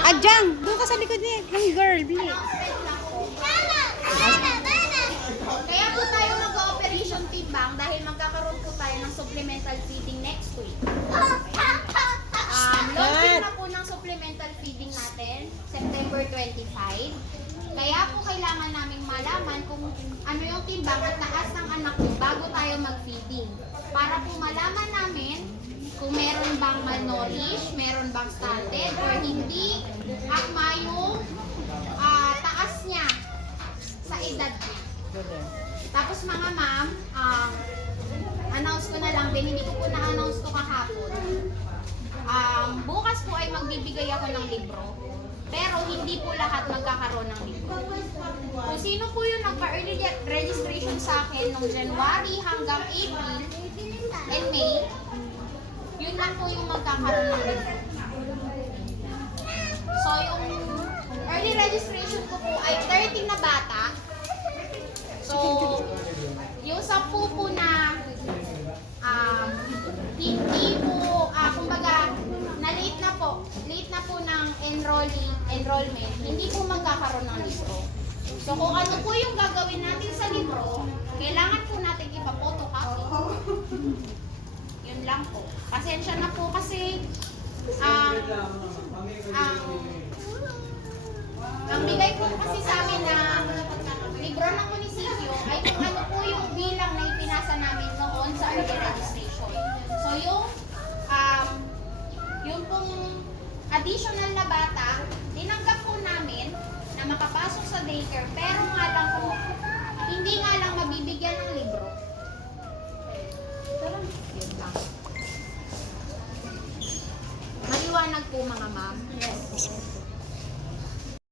Adjang, doon ka sa likod niya. Ng girl, bili. Kaya po tayo mag-operation timbang dahil magkakaroon po tayo ng supplemental feeding next week. Launching na po ng supplemental feeding natin, September 25. Kaya po kailangan naming malaman kung ano yung timbang at taas ng anak ko bago tayo mag-feeding. Para po malaman namin kung meron bang malnourished, meron bang stunted, or hindi, akma yung taas niya sa edad niya. Tapos mga ma'am, announce ko na lang din, hindi ko po na-announce to kahapon. Bukas po ay magbibigay ako ng libro, pero hindi po lahat magkakaroon ng libro. Kung sino po yung nagpa-early registration sa akin noong January hanggang April and May, yun lang po yung magkakaroon ng libro. So yung early registration ko po ay 30 na bata. So, yung 10 po na hindi po, kumbaga, late na po ng enrollment, hindi po magkakaroon ng libro. So, kung ano po yung gagawin natin sa libro, kailangan po natin ipa-photocopy. Yun lang po. Pasensya na po kasi ang bigay po kasi sa amin na libro ng munisipyo ay kung ano po yung bilang na ipinasa namin noon sa early registration. So yung pong additional na bata, tinanggap po namin na makapasok sa daycare pero nga lang po, hindi nga lang mabibigyan ng libro. Yun lang. Maliwanag po mga ma'am. Yes.